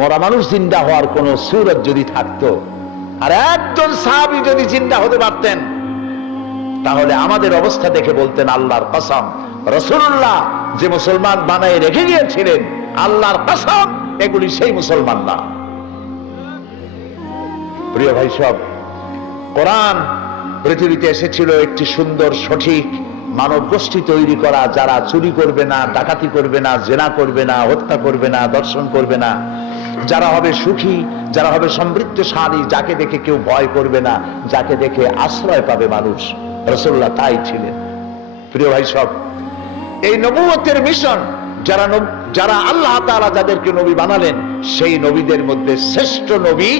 মরা মানুষ জিন্দা হওয়ার কোন সুরত যদি থাকতো, আর একজন সাহাবী যদি জিন্দা হতে পারতেন, তাহলে আমাদের অবস্থা দেখে বলতেন আল্লাহর কসম, রাসূলুল্লাহ যে মুসলমান বানায় রেখে গিয়েছিলেন, আল্লাহর কসম এগুলি সেই মুসলমান না। প্রিয় ভাই সব, কোরআন পৃথিবীতে এসেছিল একটি সুন্দর সঠিক মানব গোষ্ঠী তৈরি করা, যারা চুরি করবে না, ডাকাতি করবে না, জেনা করবে না, হত্যা করবে না, দর্শন করবে না, যারা হবে সুখী, যারা হবে সমৃদ্ধশালী, যাকে দেখে কেউ ভয় করবে না, যাকে দেখে আশ্রয় পাবে মানুষ। রাসূলুল্লাহ তাই ছিলেন। প্রিয় ভাই সব, এই নবুয়তের মিশন যারা আল্লাহ তাআলা যাদেরকে নবী বানালেন, সেই নবীদের মধ্যে শ্রেষ্ঠ নবী,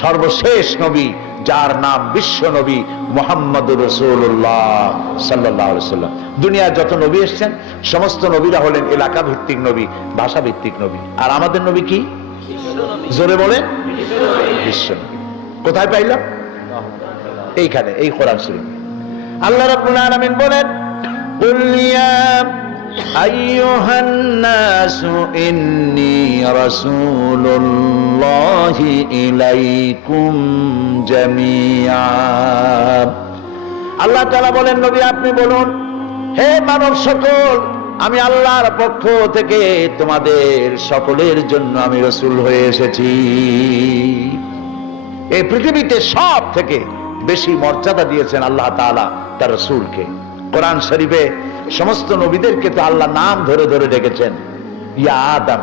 সর্বশেষ নবী, যার নাম বিশ্ব নবী মুহাম্মদুর রাসূলুল্লাহ সাল্লাল্লাহু আলাইহি ওয়াসাল্লাম। দুনিয়ার যত নবী এসেছেন, সমস্ত নবীরা হলেন এলাকা ভিত্তিক নবী, ভাষা ভিত্তিক নবী। আর আমাদের নবী কি? জোরে বলেন, বিশ্ব নবী। কোথায় পাইলাম? এইখানে, এই কোরআন শরীফ। আল্লাহ রাব্বুল আলামিন বলেন, কুল ইয়া আইয়ুহান নাসু ইন্নী রাসূলুল্লাহি ইলাইকুম জামিআ। আল্লাহ তাআলা বলেন, নবী আপনি বলুন, হে মানব সকল, আমি আল্লাহর পক্ষ থেকে তোমাদের সকলের জন্য আমি রাসূল হয়ে এসেছি। এই পৃথিবীতে সব থেকে বেশি মর্যাদা দিয়েছেন আল্লাহ তাআলা তার রাসূলকে। কোরআন শরীফে সমস্ত নবীদেরকে তো আল্লাহ নাম ধরে ধরে ডেকেছেন। ইয়া আদম,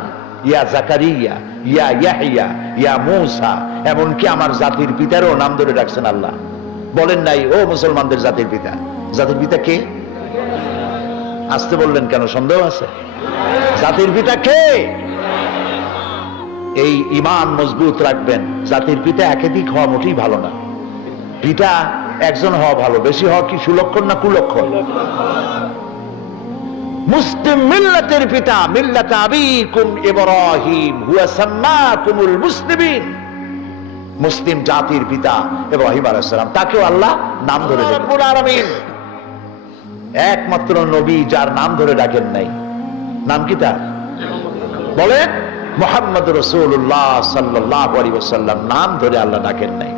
ইয়া জাকারিয়া, ইয়া ইয়াহইয়া, ইয়া মূসা, এমনকি আমার জাতির পিতারও নাম ধরে ডাকছেন আল্লাহ। বলেন নাই, ও মুসলমানদের জাতির পিতা। জাতির পিতা কে? আসতে বললেন কেন? সন্দেহ আছে? জাতির পিতা কে? এই ঈমান মজবুত রাখবেন। জাতির পিতা একাধিক হওয়া মোটেই ভালো না। পিতা একজন হওয়া ভালো, বেশি হওয়া কি সুলক্ষণ না কুলক্ষণ? মুসলিম মিল্লাতের পিতা, মিল্লাত আবিকুম ইব্রাহিম হুয়া সাম্মাকুমুল মুসলিমিন। মুসলিম জাতির পিতা ইব্রাহিম আলাইহিস সালাম, তাকেও আল্লাহ নাম ধরে ডাকেন। রব্বুল আলামিন একমাত্র নবী যার নাম ধরে ডাকেন নাই। নাম কি তার? বলেন, মুহাম্মদুর রাসূলুল্লাহ সাল্লাল্লাহু আলাইহি ওয়াসাল্লাম নাম ধরে আল্লাহ ডাকেন নাই।